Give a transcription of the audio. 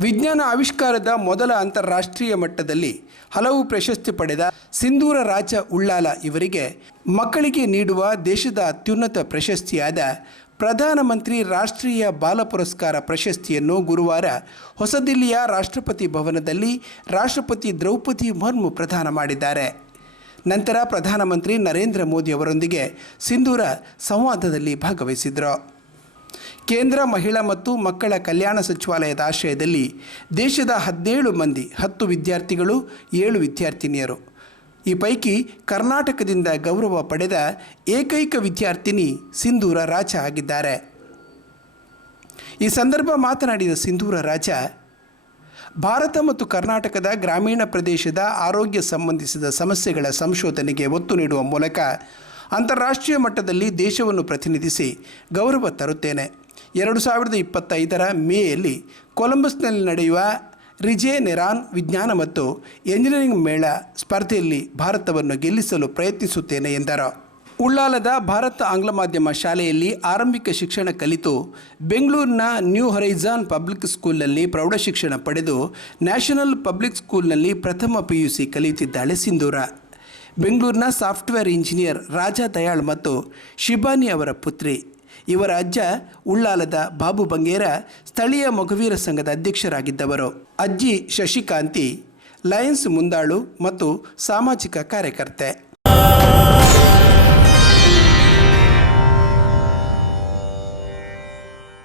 ವಿಜ್ಞಾನ ಆವಿಷ್ಕಾರದ ಮೊದಲ ಅಂತಾರಾಷ್ಟ್ರೀಯ ಮಟ್ಟದಲ್ಲಿ ಹಲವು ಪ್ರಶಸ್ತಿ ಪಡೆದ ಸಿಂಧೂರ ರಾಜ ಉಳ್ಳಾಲ ಇವರಿಗೆ ಮಕ್ಕಳಿಗೆ ನೀಡುವ ದೇಶದ ಅತ್ಯುನ್ನತ ಪ್ರಶಸ್ತಿಯಾದ ಪ್ರಧಾನಮಂತ್ರಿ ರಾಷ್ಟ್ರೀಯ ಬಾಲ ಪುರಸ್ಕಾರ ಪ್ರಶಸ್ತಿಯನ್ನು ಗುರುವಾರ ಹೊಸದಿಲ್ಲಿಯ ರಾಷ್ಟ್ರಪತಿ ಭವನದಲ್ಲಿ ರಾಷ್ಟ್ರಪತಿ ದ್ರೌಪದಿ ಮುರ್ಮು ಪ್ರದಾನ ಮಾಡಿದ್ದಾರೆ. ನಂತರ ಪ್ರಧಾನಮಂತ್ರಿ ನರೇಂದ್ರ ಮೋದಿ ಅವರೊಂದಿಗೆ ಸಿಂಧೂರ ಸಂವಾದದಲ್ಲಿ ಭಾಗವಹಿಸಿದರು. ಕೇಂದ್ರ ಮಹಿಳಾ ಮತ್ತು ಮಕ್ಕಳ ಕಲ್ಯಾಣ ಸಚಿವಾಲಯದ ಆಶ್ರಯದಲ್ಲಿ ದೇಶದ ಹದಿನೇಳು ಮಂದಿ, ಹತ್ತು ವಿದ್ಯಾರ್ಥಿಗಳು, ಏಳು ವಿದ್ಯಾರ್ಥಿನಿಯರು. ಈ ಪೈಕಿ ಕರ್ನಾಟಕದಿಂದ ಗೌರವ ಪಡೆದ ಏಕೈಕ ವಿದ್ಯಾರ್ಥಿನಿ ಸಿಂಧೂರ ರಾಜ ಆಗಿದ್ದಾರೆ. ಈ ಸಂದರ್ಭ ಮಾತನಾಡಿದ ಸಿಂಧೂರ ರಾಜ, ಭಾರತ ಮತ್ತು ಕರ್ನಾಟಕದ ಗ್ರಾಮೀಣ ಪ್ರದೇಶದ ಆರೋಗ್ಯ ಸಂಬಂಧಿಸಿದ ಸಮಸ್ಯೆಗಳ ಸಂಶೋಧನೆಗೆ ಒತ್ತು ನೀಡುವ ಮೂಲಕ ಅಂತಾರಾಷ್ಟ್ರೀಯ ಮಟ್ಟದಲ್ಲಿ ದೇಶವನ್ನು ಪ್ರತಿನಿಧಿಸಿ ಗೌರವ ತರುತ್ತೇನೆ. ಎರಡು ಸಾವಿರದ ಇಪ್ಪತ್ತೈದರ ಮೇಯಲ್ಲಿ ಕೊಲಂಬಸ್ನಲ್ಲಿ ನಡೆಯುವ ರಿಜೆ ನೆರಾನ್ ವಿಜ್ಞಾನ ಮತ್ತು ಎಂಜಿನಿಯರಿಂಗ್ ಮೇಳ ಸ್ಪರ್ಧೆಯಲ್ಲಿ ಭಾರತವನ್ನು ಗೆಲ್ಲಿಸಲು ಪ್ರಯತ್ನಿಸುತ್ತೇನೆ ಎಂದರು. ಉಳ್ಳಾಲದ ಭಾರತ ಆಂಗ್ಲ ಮಾಧ್ಯಮ ಶಾಲೆಯಲ್ಲಿ ಆರಂಭಿಕ ಶಿಕ್ಷಣ ಕಲಿತು ಬೆಂಗಳೂರಿನ ನ್ಯೂ ಹೊರೈಜಾನ್ ಪಬ್ಲಿಕ್ ಸ್ಕೂಲ್ನಲ್ಲಿ ಪ್ರೌಢಶಿಕ್ಷಣ ಪಡೆದು ನ್ಯಾಷನಲ್ ಪಬ್ಲಿಕ್ ಸ್ಕೂಲ್ನಲ್ಲಿ ಪ್ರಥಮ ಪಿ ಯು ಸಿ ಕಲಿಯುತ್ತಿದ್ದಾಳೆ ಸಿಂಧೂರ. ಬೆಂಗಳೂರಿನ ಸಾಫ್ಟ್ವೇರ್ ಇಂಜಿನಿಯರ್ ರಾಜಾ ದಯಾಳ್ ಮತ್ತು ಶಿಬಾನಿ ಅವರ ಪುತ್ರಿ ಇವರ ಅಜ್ಜ ಉಳ್ಳಾಲದ ಬಾಬು ಬಂಗೇರ ಸ್ಥಳೀಯ ಮಗುವೀರ ಸಂಘದ ಅಧ್ಯಕ್ಷರಾಗಿದ್ದವರು. ಅಜ್ಜಿ ಶಶಿಕಾಂತಿ, ಲಯನ್ಸ್ ಮುಂದಾಳು ಮತ್ತು ಸಾಮಾಜಿಕ ಕಾರ್ಯಕರ್ತೆ.